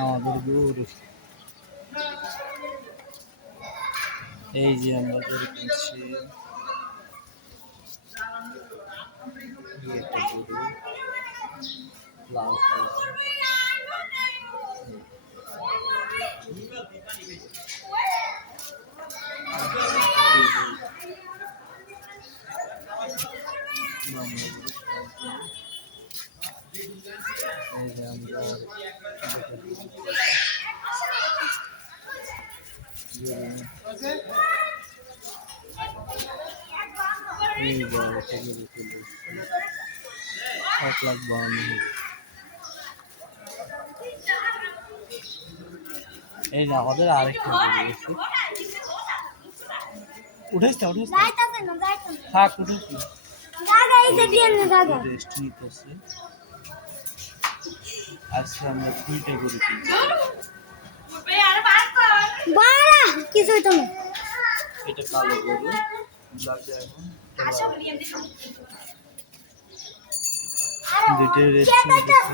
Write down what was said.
আমাদের গরু এই যে আমরা গরু কিনছি এটা গরু লাল কালার এই যে আমরা এই যে এটা গরু কিনছি 1,52,000 এই যে আমাদের আরেকটা গরু গেছে উঠেছে থাক উঠেছে রেস্ট নিতেছে আজকে আমরা 2টা গরু কিনছি এটা কালো গরু ব্ল্যাক ডায়মন্ড 2টা রেস্ট নিতেছে